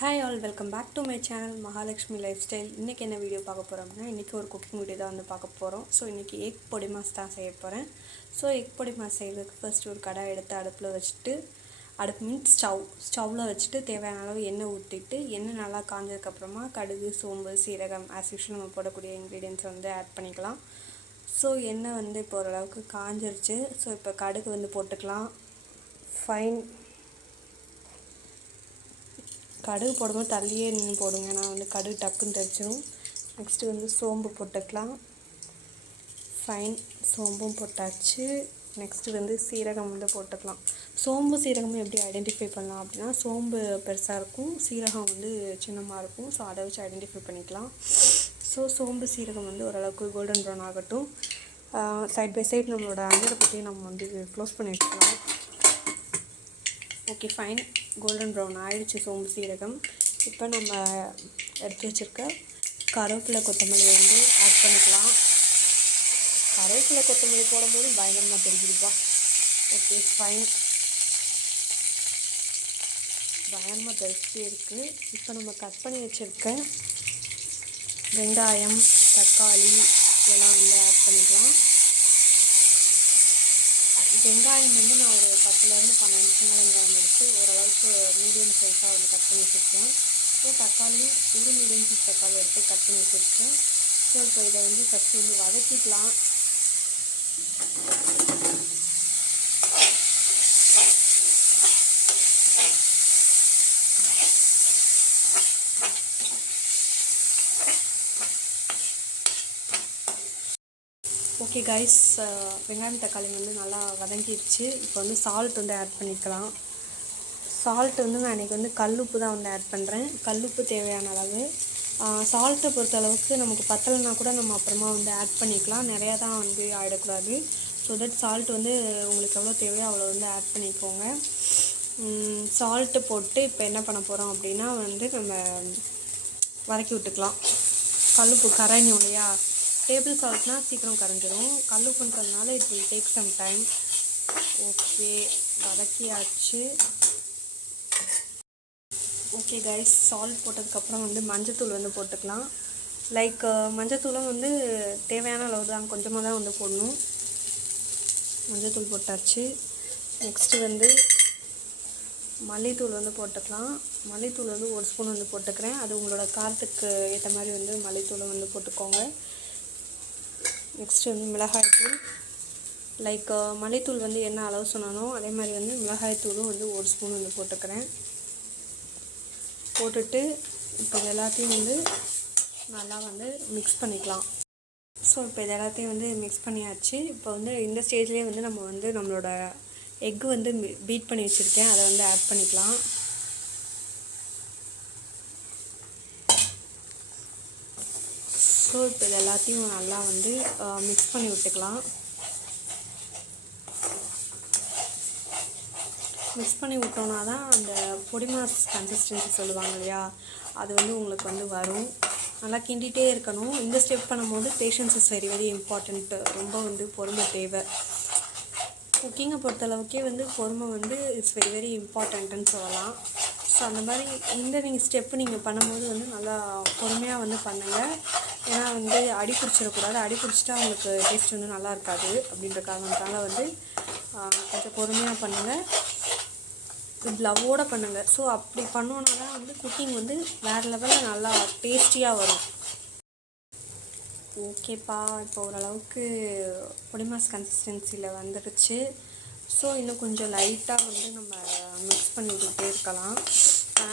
Hi all, welcome back to my channel Mahalakshmi lifestyle. இன்றைக்கி என்ன video பார்க்க போகிறோம் அப்படின்னா, இன்றைக்கி ஒரு குக்கிங் வீடியோ தான் வந்து பார்க்க போகிறோம். ஸோ இன்றைக்கி எக் பொடி மாஸ் தான் செய்ய போகிறேன். ஸோ எக் பொடி மாஸ் செய்கிறதுக்கு ஃபஸ்ட்டு ஒரு கடாய் எடுத்து அடுப்பில் வச்சுட்டு, ஸ்டவ்வில் வச்சுட்டு தேவையான அளவு எண்ணெய் ஊற்றிட்டு, எண்ணெய் நல்லா காஞ்சதுக்கப்புறமா கடுகு, சோம்பு, சீரகம் ஆஸ் யூஷுவல் நம்ம போடக்கூடிய இன்க்ரீடியன்ட்ஸ் வந்து ஆட் பண்ணிக்கலாம். ஸோ எண்ணெய் வந்து இப்போ ஓரளவுக்கு காஞ்சிருச்சு. ஸோ இப்போ கடுகு வந்து போட்டுக்கலாம். கடுகு போடும்போது தள்ளியே நின்று போடுங்க, ஏன்னா வந்து கடுகு டக்குன்னு தெரிச்சிடும். நெக்ஸ்ட்டு வந்து சோம்பு போட்டுக்கலாம். சோம்பும் போட்டாச்சு. நெக்ஸ்ட்டு வந்து சீரகம் வந்து போட்டுக்கலாம். சோம்பு சீரகமும் எப்படி ஐடென்டிஃபை பண்ணலாம் அப்படின்னா, சோம்பு பெருசாக இருக்கும், சீரகம் வந்து சின்னமாக இருக்கும். ஸோ அதை வச்சு ஐடென்டிஃபை பண்ணிக்கலாம். ஸோ சோம்பு சீரகம் வந்து ஓரளவுக்கு கோல்டன் ப்ரௌன் ஆகட்டும். சைட் பை சைட் நம்மளோட அஞ்சரை பற்றி நம்ம வந்து க்ளோஸ் பண்ணி வச்சுக்கலாம். Okay, fine. கோல்டன் ப்ரௌன் ஆயிடுச்சு சோம்பு சீரகம். இப்போ நம்ம எடுத்து வச்சுருக்க கருவேப்பிலை கொத்தமல்லி வந்து ஆட் பண்ணிக்கலாம். கருவேப்பிலை கொத்தமல்லி போடும்போது பயங்கரமாக தெரிஞ்சுதுப்பா. Okay, fine. பயங்கரமாக தெரிஞ்சே இருக்குது. இப்போ நம்ம கட் பண்ணி வச்சுருக்க வெங்காயம், தக்காளி இதெல்லாம் வந்து ஆட் பண்ணிக்கலாம். வெங்காயம் வந்து நான் ஒரு 10லேருந்து 12 சின்ன வெங்காயம் எடுத்து ஓரளவுக்கு மீடியம் சைஸாக வந்து கட் பண்ணி வச்சுருக்கேன். ஸோ தக்காளியும் ஒரு மீடியம் சைஸ் தக்காளி எடுத்து கட் பண்ணி வச்சுருக்கேன். ஸோ இப்போ இதை வந்து ஃபஸ்ட்டு வந்து வதக்கிக்கலாம். ஓகே கைஸ், வெங்காயம் தக்காளி வந்து நல்லா வதங்கிடுச்சு. இப்போ வந்து சால்ட் வந்து ஆட் பண்ணிக்கலாம். சால்ட் வந்து நான் இன்றைக்கி வந்து கல்லுப்பு தான் வந்து ஆட் பண்ணுறேன். கல்லுப்பு தேவையான அளவு. சால்ட்டை பொறுத்த அளவுக்கு நமக்கு பத்தலைனா கூட நம்ம அப்புறமா வந்து ஆட் பண்ணிக்கலாம். நிறையா தான் வந்து ஆகிடக்கூடாது. ஸோ தட் சால்ட் வந்து உங்களுக்கு எவ்வளோ தேவையோ அவ்வளோ வந்து ஆட் பண்ணிக்கோங்க. சால்ட்டு போட்டு இப்போ என்ன பண்ண போகிறோம் அப்படின்னா வந்து நம்ம வதக்கி விட்டுக்கலாம். கல்லுப்பு கரையணும் இல்லையா? டேபிள் சால்ட்னால் சீக்கிரம் கரைஞ்சிரும். கல்லுப்புன்றதுனால it will take some time. Okay, வதக்கியாச்சு. ஓகே கைஸ், சால்ட் போட்டதுக்கப்புறம் வந்து மஞ்சத்தூள் வந்து போட்டுக்கலாம். மஞ்சத்தூளும் வந்து தேவையான அளவு தான், கொஞ்சமாக தான் வந்து போடணும். மஞ்சத்தூள் போட்டாச்சு. நெக்ஸ்ட்டு வந்து மல்லித்தூள் வந்து போட்டுக்கலாம். மல்லித்தூள் வந்து 1 ஸ்பூன் வந்து போட்டுக்கிறேன். அது உங்களோட காரத்துக்கு ஏற்ற மாதிரி வந்து மல்லித்தூளை வந்து போட்டுக்கோங்க. நெக்ஸ்ட்டு வந்து மிளகாய்த்தூள். மல்லித்தூள் வந்து என்ன அளவு சொன்னானோ அதே மாதிரி வந்து மிளகாய்த்தூளும் வந்து 1 ஸ்பூன் வந்து போட்டுக்கிறேன். போட்டுட்டு இப்போ இது எல்லாத்தையும் வந்து நல்லா வந்து மிக்ஸ் பண்ணிக்கலாம். ஸோ இப்போ இது எல்லாத்தையும் வந்து மிக்ஸ் பண்ணியாச்சு. இப்போ வந்து இந்த ஸ்டேஜ்லேயே வந்து நம்ம வந்து நம்மளோட எக்கு வந்து பீட் பண்ணி வச்சுருக்கேன், அதை வந்து ஆட் பண்ணிக்கலாம். ஸோ இப்போ இது எல்லாத்தையும் நல்லா வந்து மிக்ஸ் பண்ணி விட்டுக்கலாம். மிக்ஸ் பண்ணி விட்டோன்னா தான் அந்த பொடி மாஸ் கன்சிஸ்டன்சி சொல்லுவாங்க இல்லையா, அது வந்து உங்களுக்கு வந்து வரும். நல்லா கிண்டிகிட்டே இருக்கணும். இந்த ஸ்டெப் பண்ணும்போது patience is very very important. ரொம்ப வந்து பொறுமை தேவை. குக்கிங்கை பொறுத்தளவுக்கே வந்து பொறுமை வந்து இட்ஸ் வெரி வெரி இம்பார்ட்டண்ட்டுன்னு சொல்லலாம். ஸோ அந்த மாதிரி நீங்கள் ஸ்டெப்பு நீங்கள் பண்ணும்போது வந்து நல்லா பொறுமையாக வந்து பண்ணுங்கள். ஏன்னா வந்து அடி பிடிச்சிடக்கூடாது. அடி பிடிச்சிட்டா உங்களுக்கு டேஸ்ட் வந்து நல்லா இருக்காது. அப்படின்ற காரணத்தால் வந்து கொஞ்சம் பொறுமையாக பண்ணுங்கள், லவ்வோடு பண்ணுங்கள். ஸோ அப்படி பண்ணோன்னா தான் வந்து குக்கிங் வந்து வேறு லெவலில் நல்லா டேஸ்டியாக வரும். ஓகேப்பா, இப்போ ஓரளவுக்கு பொடி மாஸ் கன்சிஸ்டன்சியில் வந்துடுச்சு. ஸோ இன்னும் கொஞ்சம் லைட்டாக வந்து நம்ம மிக்ஸ் பண்ணி விட்டுகிட்டே இருக்கலாம்.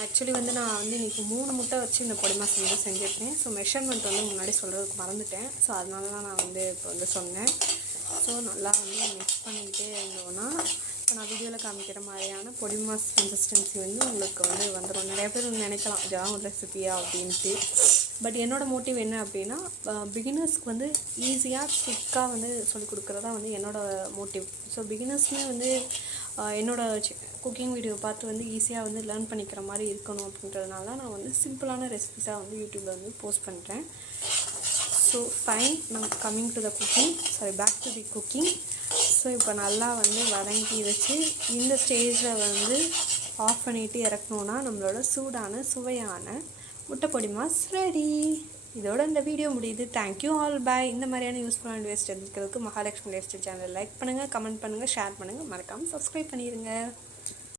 ஆக்சுவலி வந்து நான் வந்து இன்றைக்கி 3 முட்டை வச்சு இந்த பொடி மாஸ் வந்து செஞ்சுருக்கேன். ஸோ மெஷர்மெண்ட் வந்து முன்னாடி சொல்கிறதுக்கு மறந்துட்டேன். ஸோ அதனால தான் நான் வந்து இப்போ வந்து சொன்னேன். ஸோ நல்லா வந்து மிக்ஸ் பண்ணிக்கிட்டே இருந்தோன்னா இப்போ நான் வீடியோவில் காமிக்கிற மாதிரியான பொடி மாஸ் கன்சிஸ்டன்சி வந்து உங்களுக்கு வந்து வந்துடும். நிறைய பேர் நினைக்கலாம் இதெல்லாம் ஒரு ரெசிபியா அப்படின்ட்டு. பட் என்னோடய மோட்டிவ் என்ன அப்படின்னா, பிகினர்ஸ்க்கு வந்து ஈஸியாக குயிக்காக வந்து சொல்லிக் கொடுக்குறதா வந்து என்னோடய மோட்டிவ். ஸோ பிகினர்ஸ்மே வந்து என்னோடய குக்கிங் வீடியோ பார்த்து வந்து ஈஸியாக வந்து லேர்ன் பண்ணிக்கிற மாதிரி இருக்கணும் அப்படின்றதுனால நான் வந்து சிம்பிளான ரெசிபிஸாக வந்து யூடியூப்பில் வந்து போஸ்ட் பண்ணுறேன். ஸோ ஃபைன், நம்ம coming to the cooking, back to the cooking. So இப்போ நல்லா வந்து வதங்கி வச்சு இந்த ஸ்டேஜில் வந்து ஆஃப் பண்ணிவிட்டு இறக்கணுன்னா நம்மளோட சூடான சுவையான முட்டை பொடி மாஸ் ரெடி. இதோட இந்த வீடியோ முடியுது. தேங்க்யூ ஆல் பாய். இந்த மாதிரியான யூஸ்ஃபுல்லான வேஸ்ட் தெரிஞ்சுக்கிறதுக்கு Mahalakshmi life style channel like பண்ணுங்கள், கமெண்ட் பண்ணுங்கள், ஷேர் பண்ணுங்கள், மறக்காமல் சப்ஸ்கிரைப் பண்ணிடுங்க.